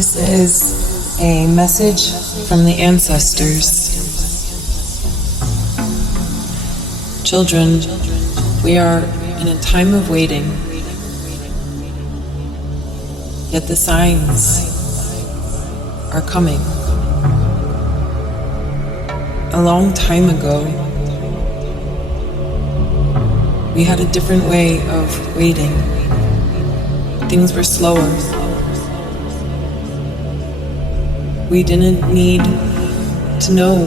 This is a message from the ancestors. Children, we are in a time of waiting, yet the signs are coming. A long time ago, we had a different way of waiting. Things were slower. We didn't need to know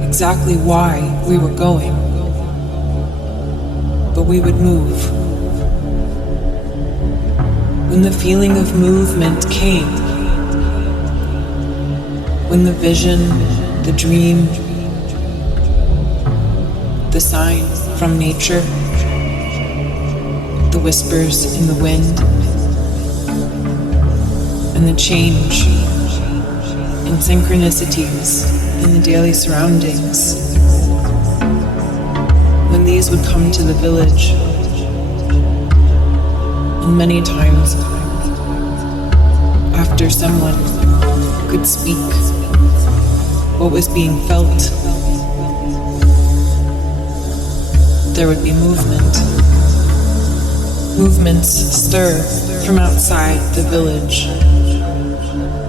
exactly why we were going, but we would move. When the feeling of movement came, when the vision, the dream, the sign from nature, the whispers in the wind, and the change in synchronicities in the daily surroundings. When these would come to the village, and many times after someone could speak what was being felt, there would be movement. Movements stir from outside the village,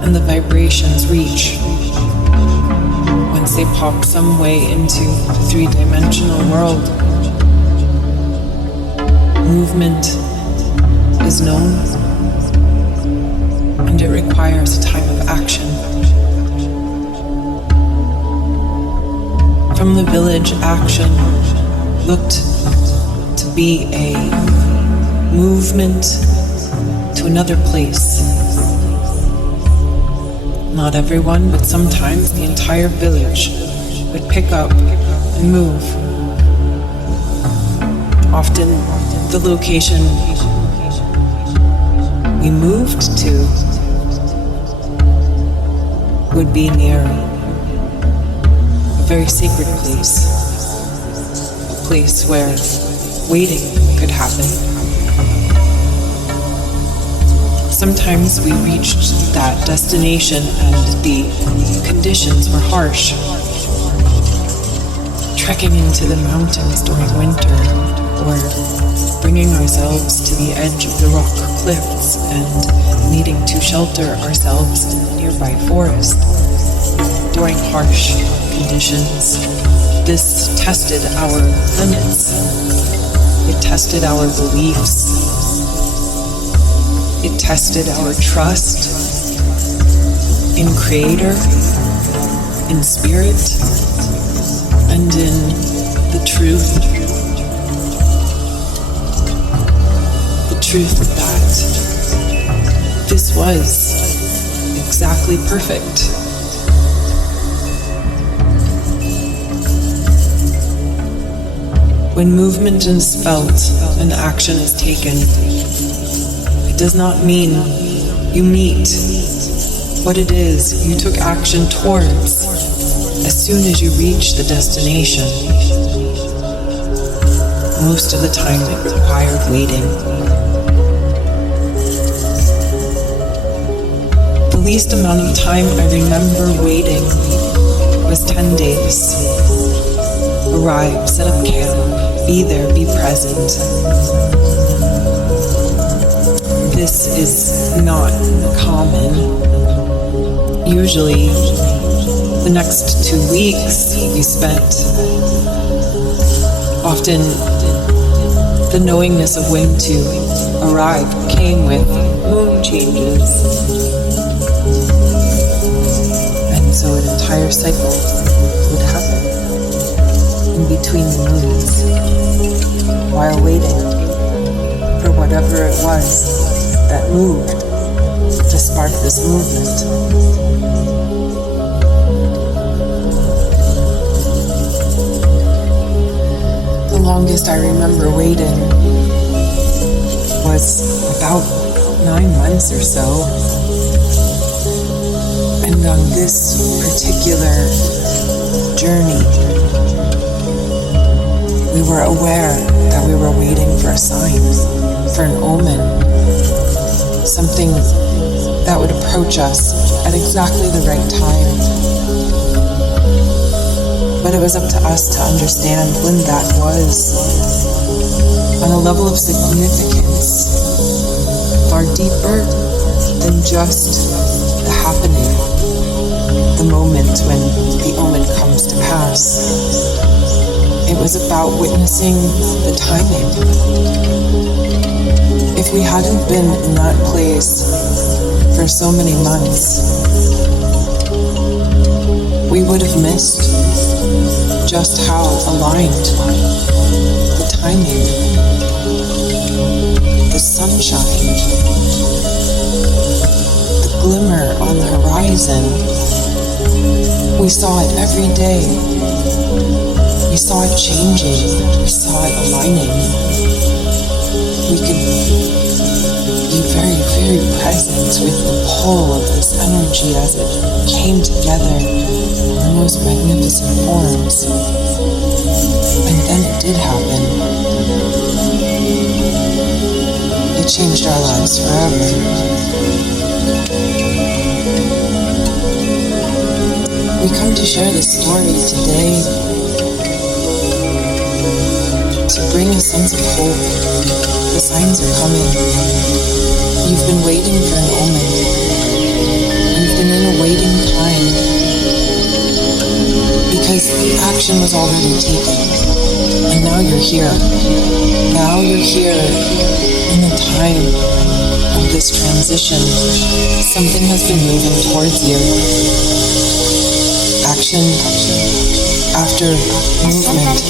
and the vibrations reach. Once they pop some way into the three-dimensional world, movement is known, and it requires a time of action. From the village, action looked to be a movement to another place. Not everyone, but sometimes the entire village would pick up and move. Often the location we moved to would be near a very sacred place, a place where waiting could happen. Sometimes we reached that destination and the conditions were harsh. Trekking into the mountains during winter, or bringing ourselves to the edge of the rock cliffs and needing to shelter ourselves in the nearby forest during harsh conditions. This tested our limits. It tested our beliefs. It tested our trust in Creator, in Spirit, and in the truth. The truth that this was exactly perfect. When movement is felt and action is taken, it does not mean you meet what it is you took action towards as soon as you reach the destination. Most of the time it required waiting. The least amount of time I remember waiting was 10 days. Arrive, set up camp, be there, be present. This is not common. Usually, the next 2 weeks we spent. Often, the knowingness of when to arrive came with moon changes. And so an entire cycle would happen in between the moons, while waiting for whatever it was that moved to spark this movement. The longest I remember waiting was about 9 months or so. And on this particular journey, we were aware that we were waiting for a sign, for an omen, something that would approach us at exactly the right time. But it was up to us to understand when that was, on a level of significance far deeper than just the happening, the moment when the omen comes to pass. It was about witnessing the timing. If we hadn't been in that place for so many months, we would have missed just how aligned the timing, the sunshine, the glimmer on the horizon. We saw it every day. We saw it changing. We saw it aligning. We could be very, very present with the pull of this energy as it came together in the most magnificent forms. And then it did happen. It changed our lives forever. We come to share this story today to bring a sense of hope. The signs are coming. You've been waiting for an omen. You've been in a waiting time because action was already taken. And now you're here. Now you're here in the time of this transition. Something has been moving towards you. Action after movement.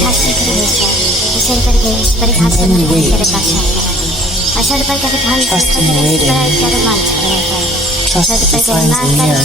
And then you wait. Trust in the waiting. Trust that the signs are near.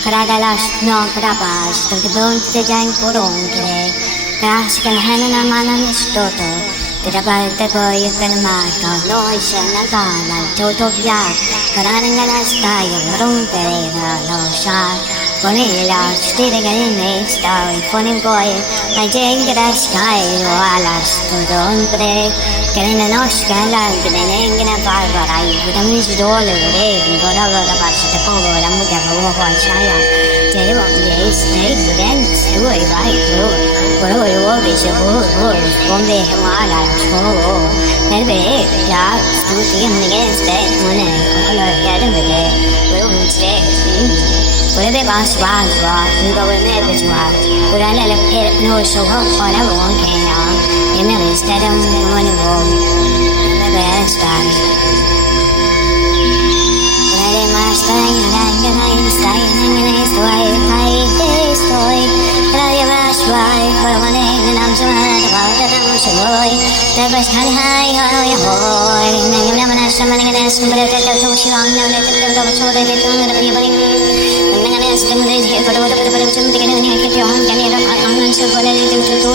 Karadalas no grabash, the bone to the jank for onge. Grass can hand in a man on his toto. The about the boy you can mark out noise and a gun and toto yak. Karananga style, room pereva, no shot. Bonilla, stealing in a star, funny boy. I jang the sky, alas, to don't break. Getting an Oscar like the name in a barber, I would have missed all the day, but I got about the power and would have a walk on Shire. Tell of the snake, then do it right through. For all you always a bull, one day, while I'm so. And be, yeah, stood him against that money, all I had in the day, will stay. Will be boss was, and go with me, which was. Would I let it know so hot for a long came on? Instead of money wall, the best time. Ready, my staying, and I'm staying in his way. I this toy, try your best right for one name, and I'm so mad about it. I'm so boy. The best honey high, oh, your boy. And you never know somebody can ask me, but I don't see long now. Let them go so they get to the people. I'm going to ask them this here for the water, but I'm something in here. Get your home, can you look on and so what I do to the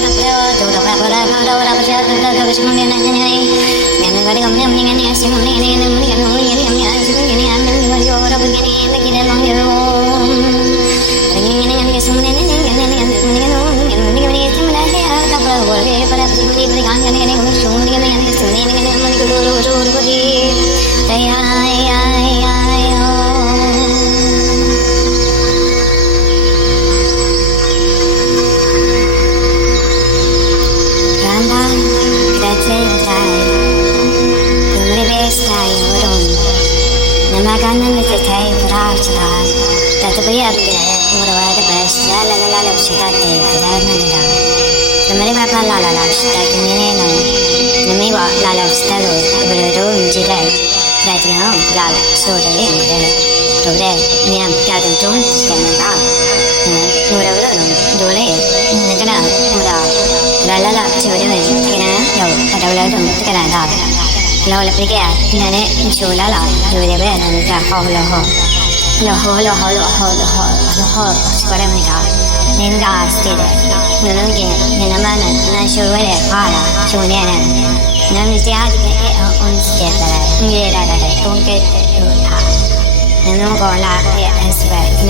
Namiziadi on stepere, ngerare, tonke ta. Non gola e aspect,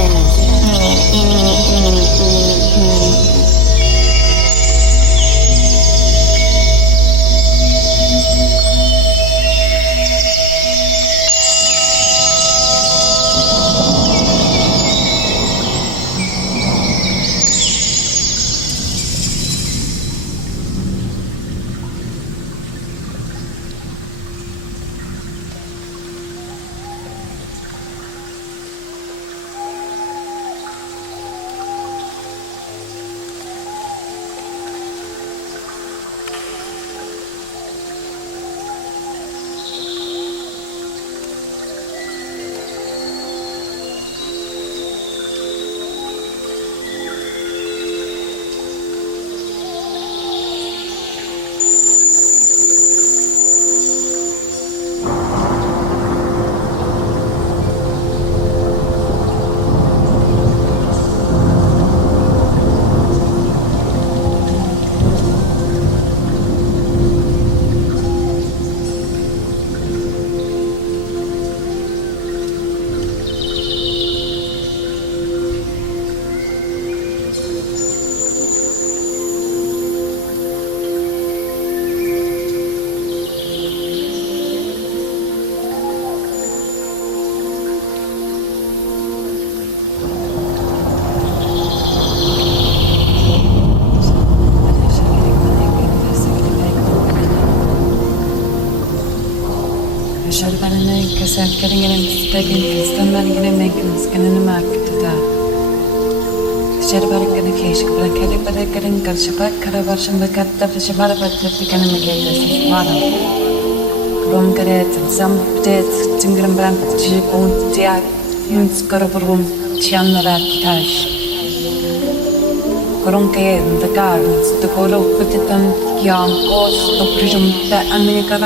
Gronke the gardens, the colo petitan young cause the prism that America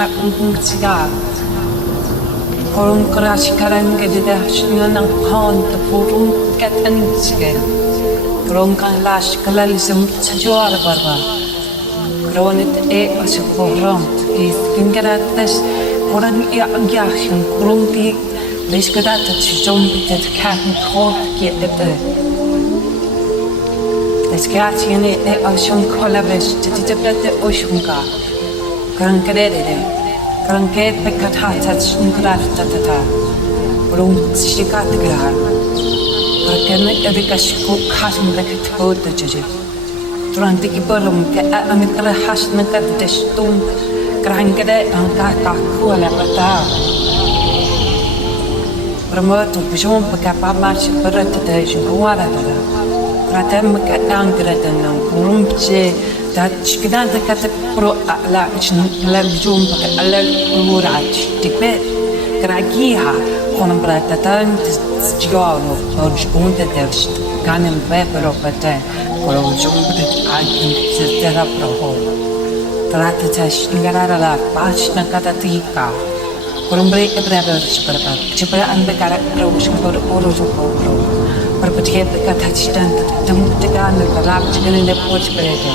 cigar. Corum crash caranga de Dashnan and Khan the forum get an cigar. Gronkan lash calalism Sajuar Barba. Grown it a support is Gingaratas or an Yashin, Grunki, Liscadata to jump at cat and court get the bird. Schiacciano e ocean collaboration to the oceanka. Crancadere, cranket peccatata, shingrata, Brum shikatgra. Perché every casco cutting like a toad the judge. Trantic burum, amicra hasnaka the stone, crancade and kaka cola pata. Promoto, Bijon, Pacapamash, Perretation, Guarada. Pratem ka angretan ng kurumche dat chikdanta ka pro ala la jum ka ala murach tikbe kragiha kon bratatan tjalo or spunte devs kanem vepero pate ko jum bet agin zera proho tratata shingarara la pachna katatika kurumbre ebrabers perpa chipra anbe karak pro shkor oro पर पठे का ठचटन दम तगान का राप chicken ने पोच पड़ेगा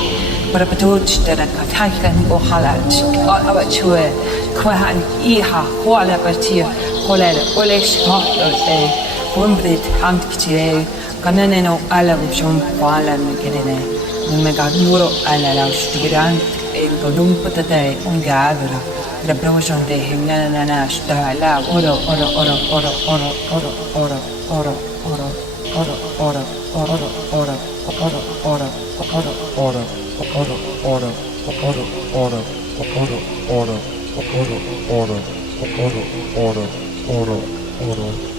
पर पटोच तेरा का ठाकन को हालाच अब छुए क्वान इहा होला पर्टिया होला ओले शॉट ए बुम्ब्रिट हम किचे कनने नो आला बुम पाला मिकने में का नूरो आला ला स्टिग्रान ए गोदुम पतते उंगागरा la promotion de himna na sta la oro oro oro oro oro oro oro oro oro Order, order, order, order, order, order, order, order, order, order, order, order, order, order, order, order, order, order, order, order.